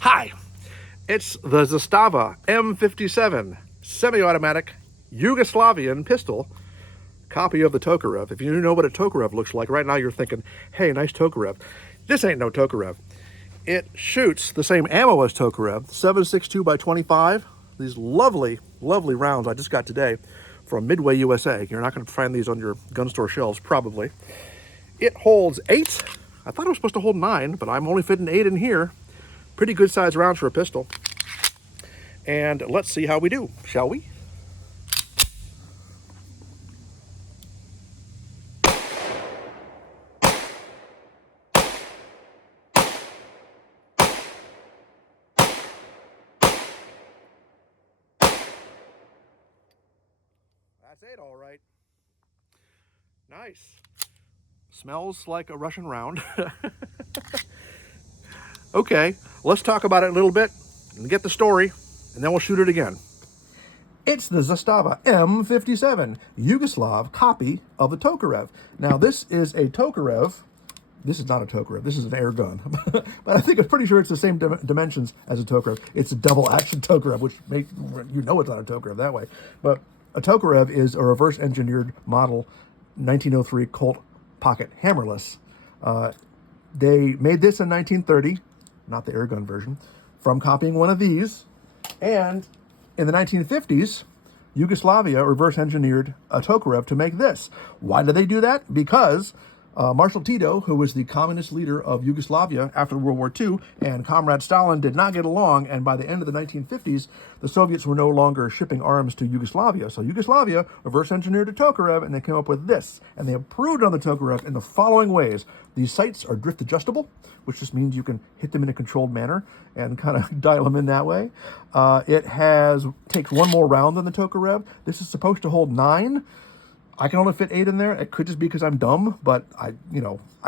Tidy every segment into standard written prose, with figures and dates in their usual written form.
Hi, it's the Zastava M57 semi-automatic Yugoslavian pistol, copy of the Tokarev. If you know what a Tokarev looks like, right now you're thinking, hey, nice Tokarev. This ain't no Tokarev. It shoots the same ammo as Tokarev, 7.62 by 25. These lovely, lovely rounds I just got today from Midway, USA. You're not going to find these on your gun store shelves, probably. It holds 8. I thought it was supposed to hold 9, but I'm only fitting 8 in here. Pretty good size rounds for a pistol. And let's see how we do, shall we? That's 8, all right. Nice. Smells like a Russian round. Okay, let's talk about it a little bit and get the story, and then we'll shoot it again. It's the Zastava M57, Yugoslav copy of the Tokarev. Now, this is a Tokarev. This is not a Tokarev. This is an air gun. But I think I'm pretty sure it's the same dimensions as a Tokarev. It's a double-action Tokarev, which you know it's not a Tokarev that way. But a Tokarev is a reverse-engineered model 1903 Colt pocket hammerless. They made this in 1930, not the air gun version, from copying one of these. And in the 1950s, Yugoslavia reverse-engineered a Tokarev to make this. Why did they do that? Because Marshal Tito, who was the communist leader of Yugoslavia after World War II, and Comrade Stalin did not get along, and by the end of the 1950s, the Soviets were no longer shipping arms to Yugoslavia. So Yugoslavia reverse-engineered a Tokarev, and they came up with this. And they improved on the Tokarev in the following ways. These sights are drift adjustable, which just means you can hit them in a controlled manner and kind of dial them in that way. It takes one more round than the Tokarev. This is supposed to hold 9. I can only fit 8 in there. It could just be because I'm dumb, but I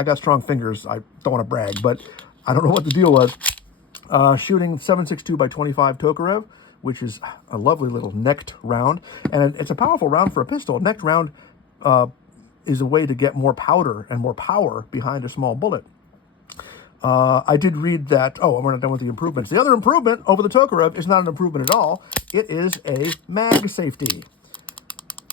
got strong fingers. I don't want to brag, but I don't know what the deal was. Shooting 7.62 by 25 Tokarev, which is a lovely little necked round, and it's a powerful round for a pistol. Necked round is a way to get more powder and more power behind a small bullet. I did read that, we're not done with the improvements. The other improvement over the Tokarev is not an improvement at all. It is a mag safety.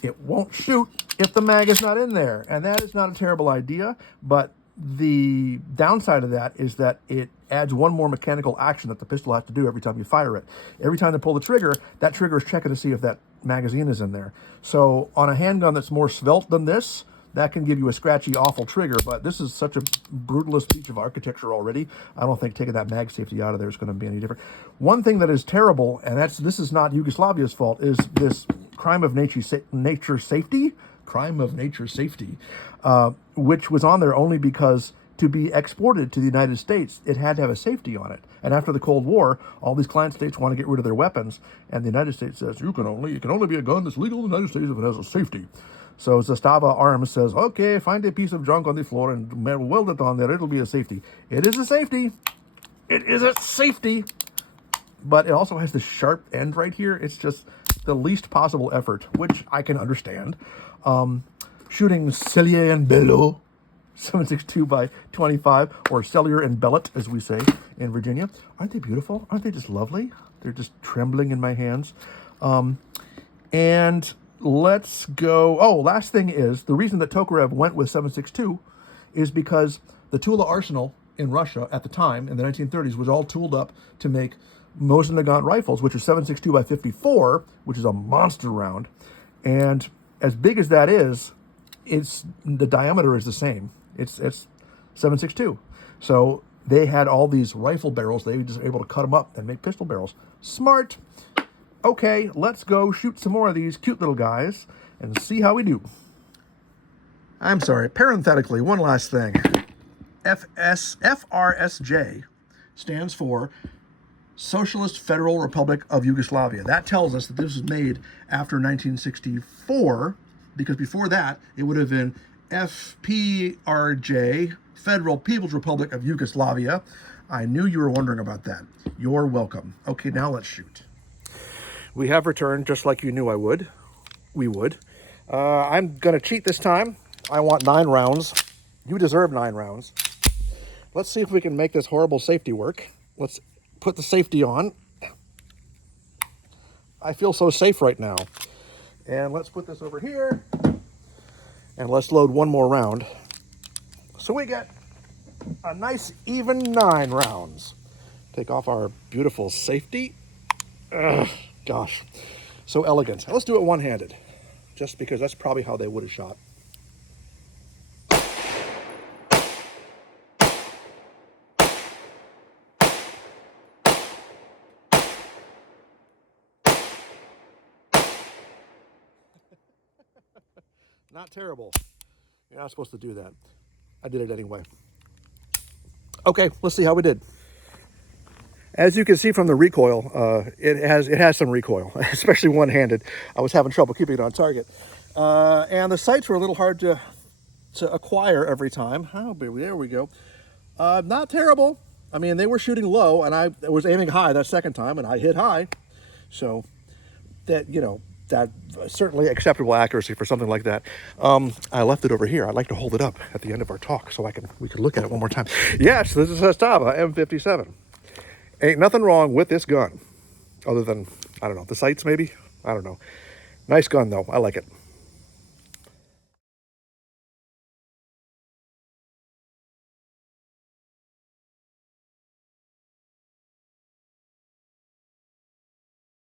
It won't shoot if the mag is not in there, and that is not a terrible idea, but the downside of that is that it adds one more mechanical action that the pistol has to do every time you fire it. Every time they pull the trigger, that trigger is checking to see if that magazine is in there. So on a handgun that's more svelte than this, that can give you a scratchy, awful trigger, but this is such a brutalist piece of architecture already. I don't think taking that mag safety out of there is going to be any different. One thing that is terrible, and this is not Yugoslavia's fault, is this crime of nature safety, which was on there only because to be exported to the United States, it had to have a safety on it. And after the Cold War, all these client states want to get rid of their weapons, and the United States says, it can only be a gun that's legal in the United States if it has a safety. So Zastava Arms says, okay, find a piece of junk on the floor and weld it on there. It'll be a safety. It is a safety. It is a safety. But it also has the sharp end right here. It's just the least possible effort, which I can understand. Shooting Cellier and Bello, 7.62 by 25, or Cellier and Bellet, as we say in Virginia. Aren't they beautiful? Aren't they just lovely? They're just trembling in my hands. And let's go. Last thing is, the reason that Tokarev went with 7.62 is because the Tula arsenal in Russia at the time, in the 1930s, was all tooled up to make Mosin Nagant rifles, which are 7.62 by 54, which is a monster round. And as big as that is, the diameter is the same. It's 7.62. So they had all these rifle barrels. They were just able to cut them up and make pistol barrels. Smart. Okay, let's go shoot some more of these cute little guys and see how we do. I'm sorry, parenthetically, one last thing. FRSJ stands for Socialist Federal Republic of Yugoslavia. That tells us that this was made after 1964, because before that, it would have been FPRJ, Federal People's Republic of Yugoslavia. I knew you were wondering about that. You're welcome. Okay, now let's shoot. We have returned just like you knew we would. I'm going to cheat this time. I want 9 rounds. You deserve 9 rounds. Let's see if we can make this horrible safety work. Let's put the safety on. I feel so safe right now. And let's put this over here. And let's load one more round. So we get a nice even 9 rounds. Take off our beautiful safety. Ugh, gosh, so elegant. Let's do it one-handed, just because that's probably how they would have shot. Not terrible. You're not supposed to do that. I did it anyway. Okay, let's see how we did. As you can see from the recoil, it has some recoil, especially one-handed. I was having trouble keeping it on target. And the sights were a little hard to acquire every time. Oh, baby, there we go. Not terrible. I mean, they were shooting low, and I was aiming high that second time, and I hit high. So that, you know, that certainly acceptable accuracy for something like that. I left it over here. I'd like to hold it up at the end of our talk so we can look at it one more time. Yes, this is a Zastava M57. Ain't nothing wrong with this gun, other than, I don't know, the sights maybe? I don't know. Nice gun though, I like it.